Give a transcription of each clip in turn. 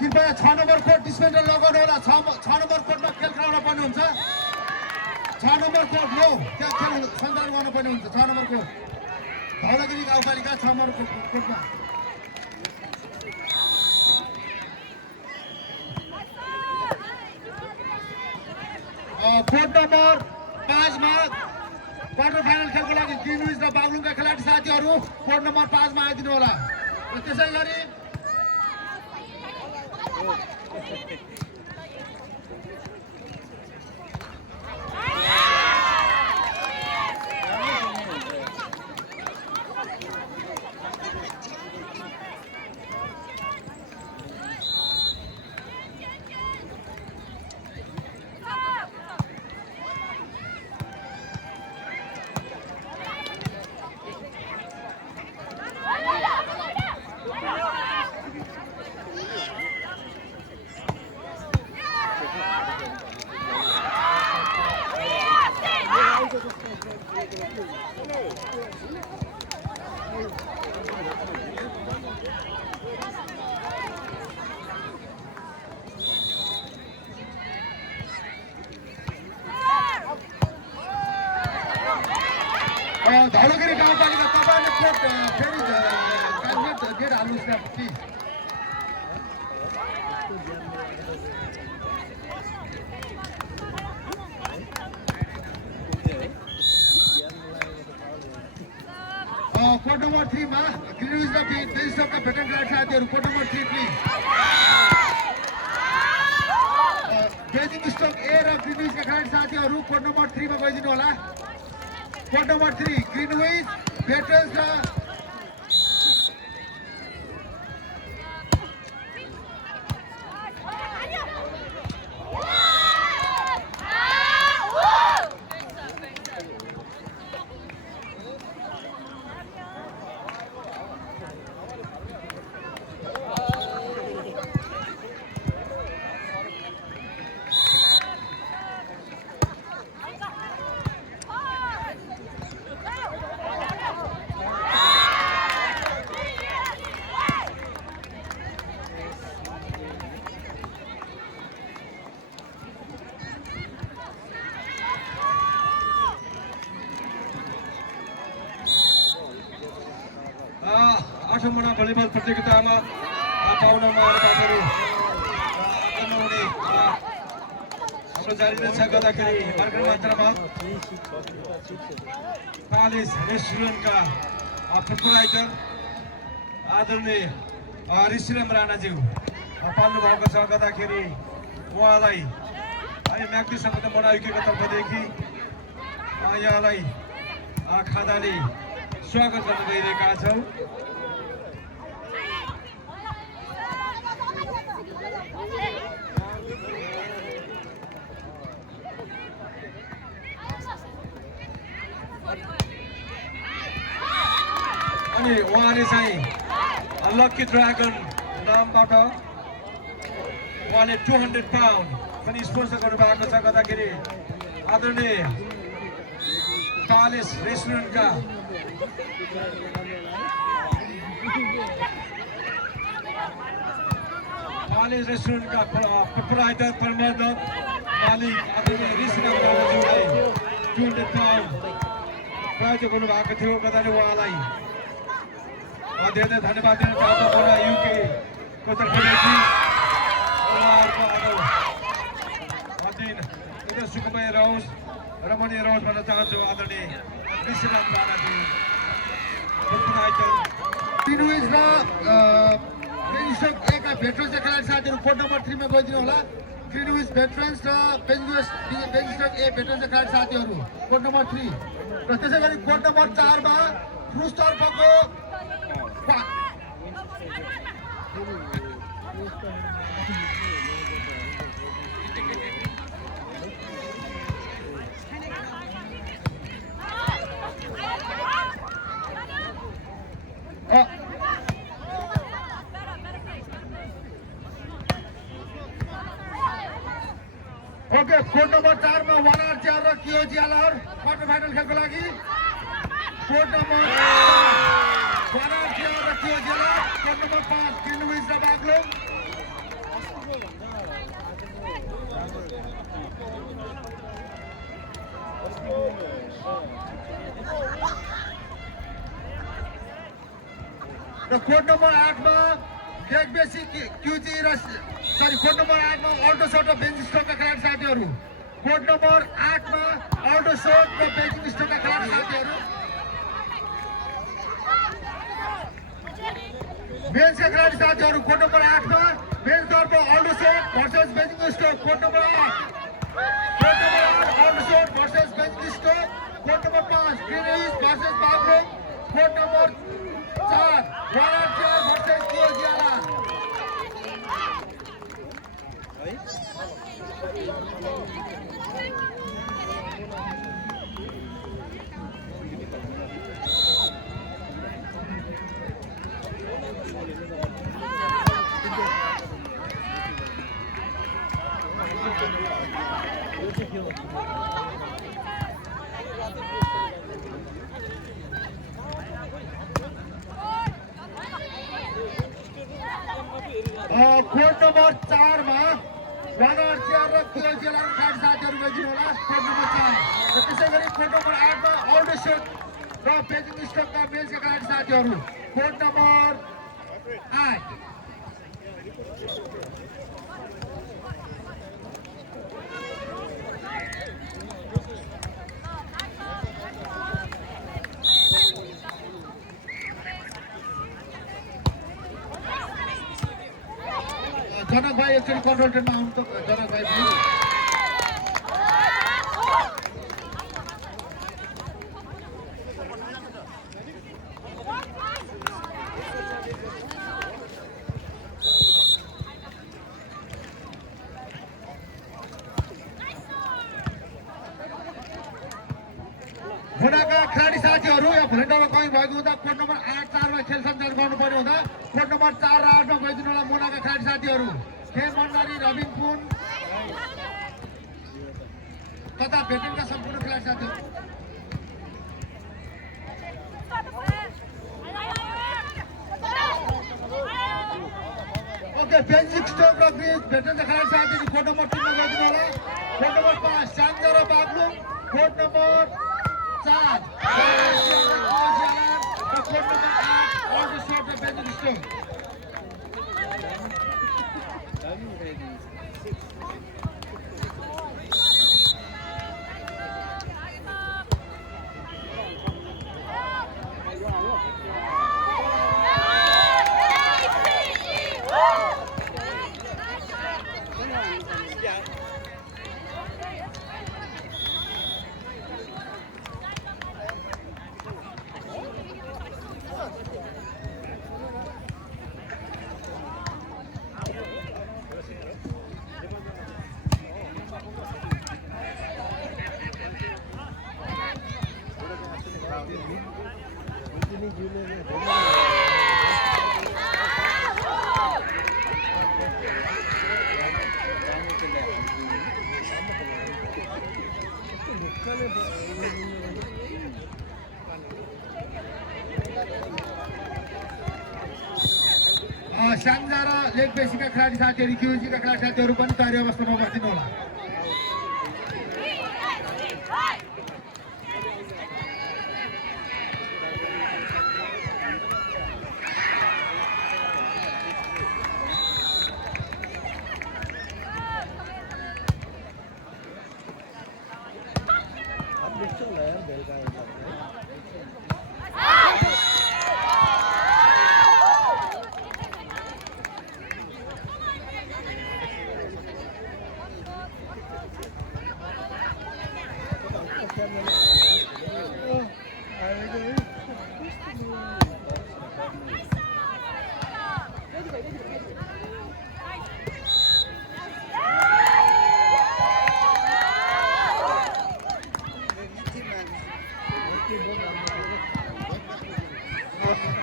कृपया 6 number code dispenser लगाउनु होला। 6 नम्बर कोडमा खेल खेलाउन पर्ने हुन्छ। 6 नम्बर कोड लो त्यहाँ खेल सञ्चालन गर्नुपर्ने हुन्छ। 6 नम्बर कोड धौलागिरी गाउँपालिका 6 नम्बर कोडमा कोड नम्बर 5 मा क्वार्टर फाइनल खेलको लागि ग्रिनविच र बागलुङका खेलाडी साथीहरू कोड नम्बर 5 मा आइदिनु होला। र त्यसै गरी धौलागिरी गाउँपालिका तपाईँले कोड फेरि क्यान्डिडेट डेट हाल्नुहोस् न प्लिज। कोड नम्बर 3 मा ग्रिनविच र बेजिस्टोकका भेटरन खेलाडी साथीहरू कोड नम्बर 3 प्लिज। बेजिस्टोक ए र ग्रिनविचका खेलाडी साथीहरू कोड नम्बर 3 मा गइदिनु होला। कोड नम्बर 3 ग्रिनविच भेटरन्स र आठौँवटा भलिबल प्रतियोगितामा पाउनमा आएर हुने हाम्रो जारी रहेछ। गर्दाखेरि भर्खर मात्रामा प्यालेस रेस्टुरेन्टका प्रोप्राइटर आदरणीय ऋषिराम राणाज्यू पाल्नु भएको छ। गर्दाखेरि उहाँलाई अनि म्याग्दी सम्बन्ध मनाइकेको तर्फदेखि यहाँलाई खादाले स्वागत गर्न गइरहेका छौँ। अनि उहाँले चाहिँ लक्की ड्रागन नामबाट उहाँले 200 पाउन्ड पनि स्पोन्सर गर्नुभएको छ। गर्दाखेरि आदरणीय प्यालेस रेस्टुरेन्टका प्रोप्राइटर प्रबन्धक मालिक आदरणीय ऋषिराम राणाज्यूलाई 200 पाउन्ड प्रयोग गर्नुभएको थियो। गर्दाखेरि उहाँलाई धेरै धन्यवाद दिन चाहन्छु। युकेको तर्फदेखि उहाँहरूको दिन एकदम सुखमय रहोस्, रमणीय रहोस् भन्न चाहन्छु। आदरणीय ऋषिराम राणाज्यू ग्रिनविच र बेजिस्टोक एका भेटरन्सका खेलाडी साथीहरू कोड नम्बर 3 मा गइदिनु होला। ग्रिनविच भेटरन्स र बेजिस्टोक ए भेटरन्सका खेलाडी साथीहरू कोड नम्बर 3 र त्यसै गरी कोड नम्बर 4 मा क्रुज तर्फको ओके कोड नम्बर 4 मा वानार च्यार र कियोजी आलर क्वार्टर फाइनल खेलको लागि कोड नम्बर वानार च्यार र कियोजी आलर कोड नम्बर 5 र कोड नम्बर 8 मा डेकबेसी क्युजी र सरी कोड नम्बर 8 मा अल्टो शॉट र बेन्च स्ट्रोकका खेलाडी साथीहरू कोड नम्बर 8 मा अल्टो शॉट र बेन्च स्ट्रोकका खेलाडी साथीहरू मेन्सका खेलाडी साथीहरू कोड नम्बर 8 मा मेन्स तर्फ alto shot versus bench stroke code number 8 alto shot versus bench stroke code number 5 ग्रिनिज भर्सेस बाबुङ कोड नम्बर 4 वाराचार भर्सेस कोजियाला कोड नम्बर 4 मा वाराचार र कोजियाला खेलाडी साथीहरू गइदिनु होला कोड नम्बर 4 र त्यसै गरी कोड नम्बर 8 मा अल्टो शॉट र बेन्चिङ स्ट्रोकका मेन्सका खेलाडी साथीहरू कोड नम्बर 8 जनक भाइ एकचोटि कन्ट्रोल टेनमा आउनु त जनक भाइ पनि हुनाका खेलाडी साथीहरू या भोलिन्टरमा कहीँ भएको हुँदा कोड नम्बर 8 4 मा खेल सञ्चालन गर्नुपर्ने हुँदा कोड नम्बर 4 र 8 मा गइदिनु होला मुनाका खेलाडी साथीहरू खेल मण्डली रबिन पुन तथा भेटेनका सम्पूर्ण खेलाडी साथीहरू ओके बेन्चिङ स्ट्रोक र ग्रिज भेटेनका खेलाडी साथीहरू कोड नम्बर 3 मा गइदिनु होला कोड नम्बर 5 स्याङ्जा र Baglung code number 4 code number 8 alto shot र बेन्चिङ स्ट्रोक स्याङ्जा र लेकबेसीका खेलाडी साथीहरू क्युजीका खेलाडी साथीहरू पनि तयारी अवस्थामा बस्दिनु होला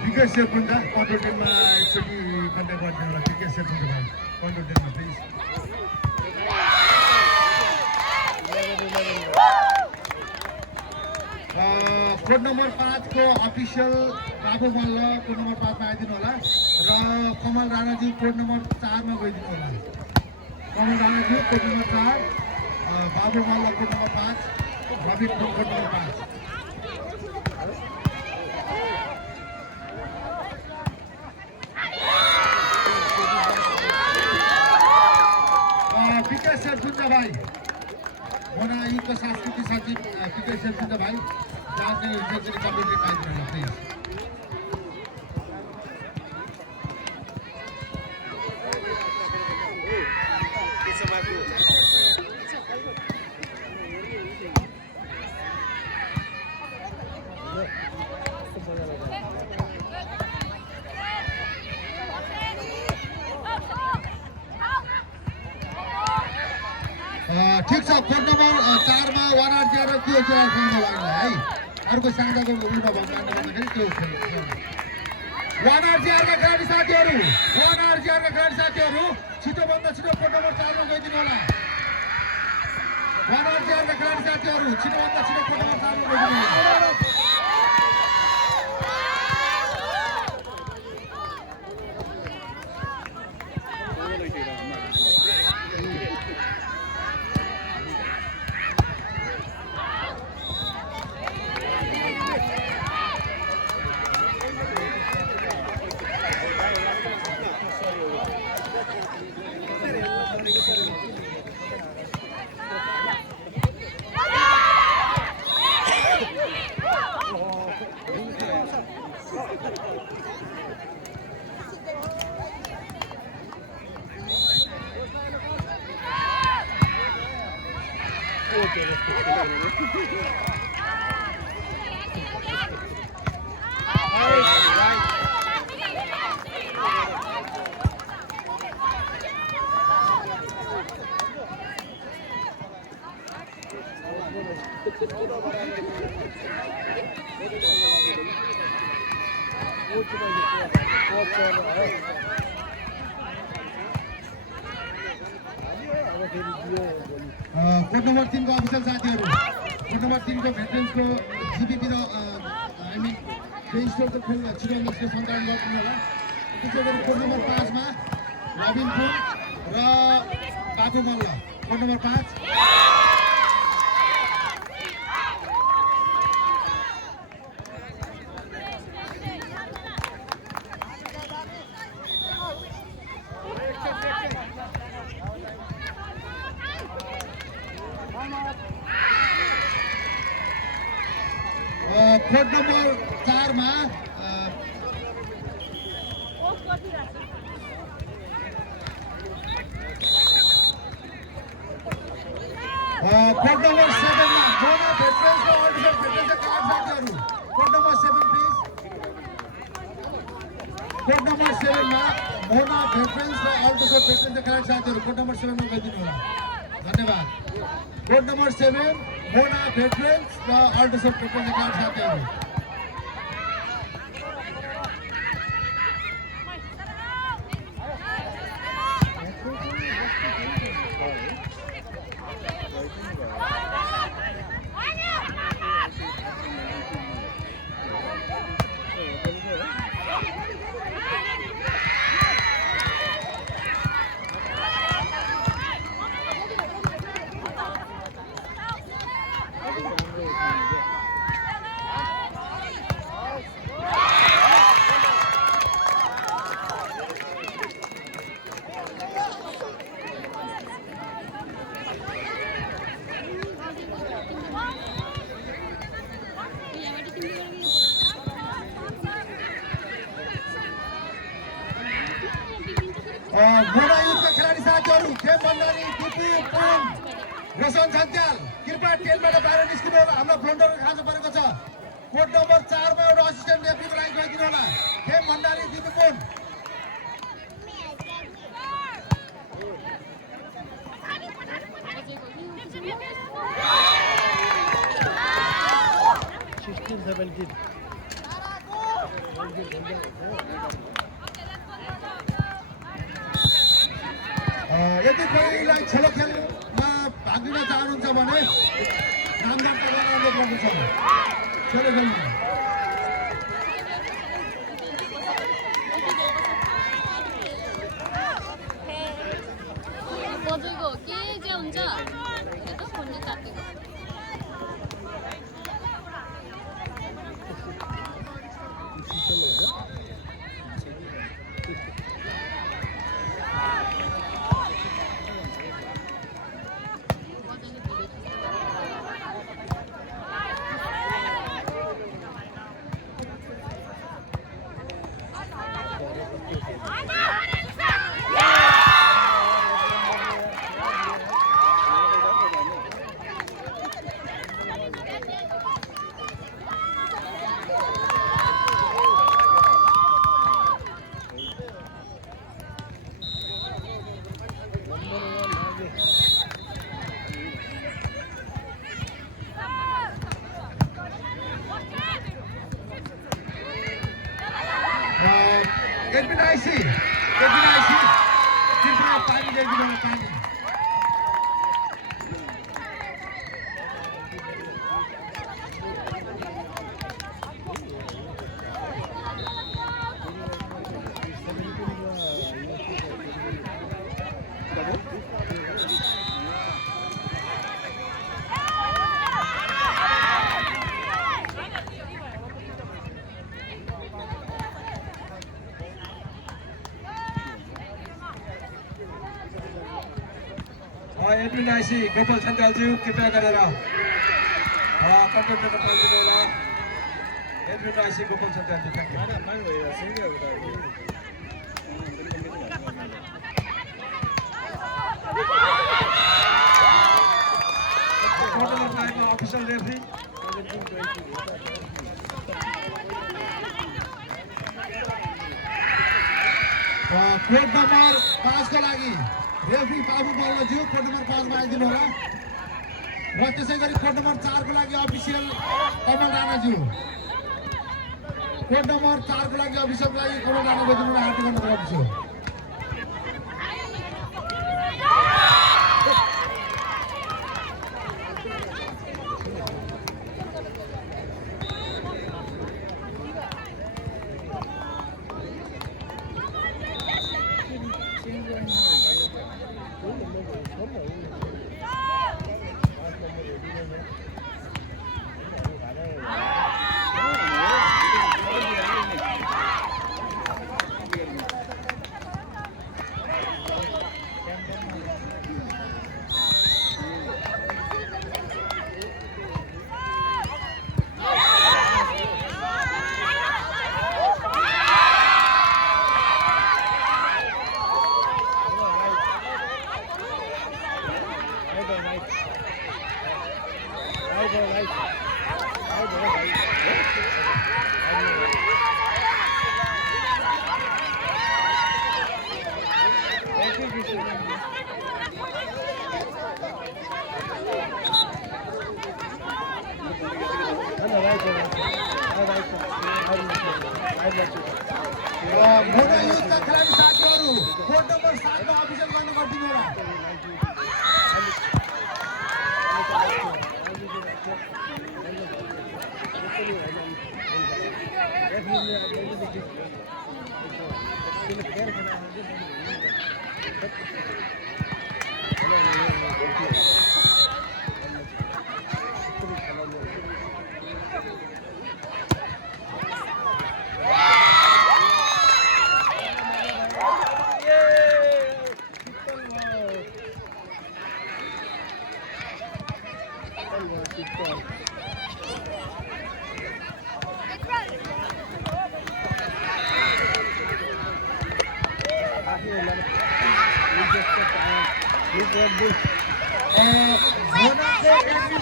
क्रिकेट सेपुन्जा कन्ट्रोल टेनमा एकचोटि कन्ट्याक्ट गरिदिनु होला क्रिकेट सेपुन्जा भाइ कन्ट्रोल टेनमा प्लिज कोड नम्बर 5 को अफिसियल बाबु मल्ल कोड नम्बर 5 मा आइदिनु होला र कमल राणाजी कोड नम्बर 4 मा गइदिनु होला कमल राणा थियो code number 4, Babu Malla code number 5, Rabin code number 5। Vikesh शेरपुञ्ज भाइ मोनायुको सांस्कृतिक सचिव विकेश शेरपुञ्ज भाइ जाने कमिटी कार्यक्रम प्लिज। ठिक छ कोड नम्बर 4 मा 1 आर 0 त्यो खेल्न लाग्यो है अर्को साङ्गाको उल्टा भयो काण्ड गर्दाखेरि त्यो खेल 1 आर 0 का खेलाडी साथीहरु 1 आर 0 का खेलाडी साथीहरु छिटो भन्दा छिटो कोड नम्बर 4 मा गइदिनु होला 1 आर 0 का खेलाडी साथीहरु छिटो भन्दा छिटो कोड नम्बर 4 मा गइदिनु होला। कोड नम्बर 3 को अफिसियल साथीहरु कोड नम्बर 3 को भेटरेन्स को जीपीपी र आई मिन फेस्टरको खेल छिटो नस्के सञ्चालन गर्नु होला। त्यसै गरी कोड नम्बर 5 मा रबिन फुल र बाबु Malla code number 5 code number 4 मा कोड नम्बर 7 मा मोना भेटरेन्स र अल्टिमेट भेटरेन्स का साथीहरु code number 7 please. Code number 7 मा मोना भेटरेन्स र अल्टिमेट भेटरेन्स का साथीहरु कोड नम्बर 7 मा गइदिनु होला। धन्यवाद। कोड नम्बर 7 मोना भेटरेन्स र अल्टिमेट भेटरेन्स का साथीहरु मोनायुका खेलाडी साथीहरु खेल बन्दानी दिपु पुन रोशन छन्त्याल कृपया टेलबाट बाहिर निस्किनु होला। हाम्रो फ्रन्टरको खाँचो परेको छ। कोड नम्बर 4 मा एउटा असिस्टेन्ट रेफ्रीको लागि गइदिनु होला। खेल भण्डारी दिपु पुन यदि कोहीलाई छेलो खेलमा भाग लिन चाहनुहुन्छ भने नाम दर्ता गर्न अनुरोध गर्दछु। छेलो खेल्नु बजे एडमिनाइसी कृपया पानी ल्याइदिनु होला, पानी। एडमिनाइसी गोपाल सन्यालज्यू कृपया गरेर कन्ट्रोल गर्न पाइदिनु होला। एडमिनाइसी गोपाल सन्यालज्यू अफिसियल रेफ्री कोड नम्बर 5 को लागि रेफ्री बाबु मल्लज्यू कोड नम्बर 5 मा आइदिनु होला र त्यसै गरी कोड नम्बर 4 को लागि अफिसियल कमल राणाज्यू कोड नम्बर 4 को लागि अफिसियल लागि कमल राणा गइदिनु होला, हार्दिक अनुरोध गर्दछु। घोडा युद्धका खेलाडी साथीहरू कोड नम्बर 7 मा अफिसियल गर्न गरिदिनु होला।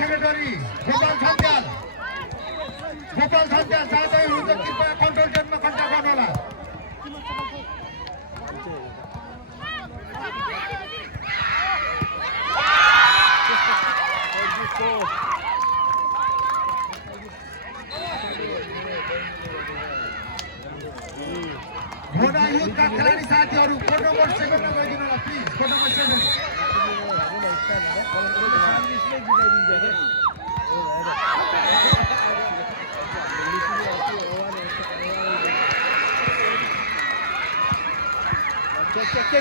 सेक्रेटरी गोपाल सन्याल साथै हुनुहुन्छ, कृपया कन्ट्रोल टेन्टमा कन्ट्याक्ट गर्नु होला। घोडा युद्धका खेलाडी साथीहरू कोड नम्बर 7 मा गइदिनु होला, please. Code number 7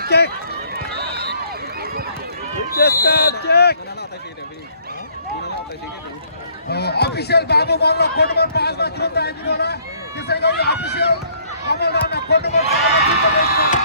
check. Official बाबु मल्ल कोड नम्बर 5 मा तुरन्त आइदिनु होला। त्यसै गरी अफिसियल कमल राणा कोड नम्बर 4 मा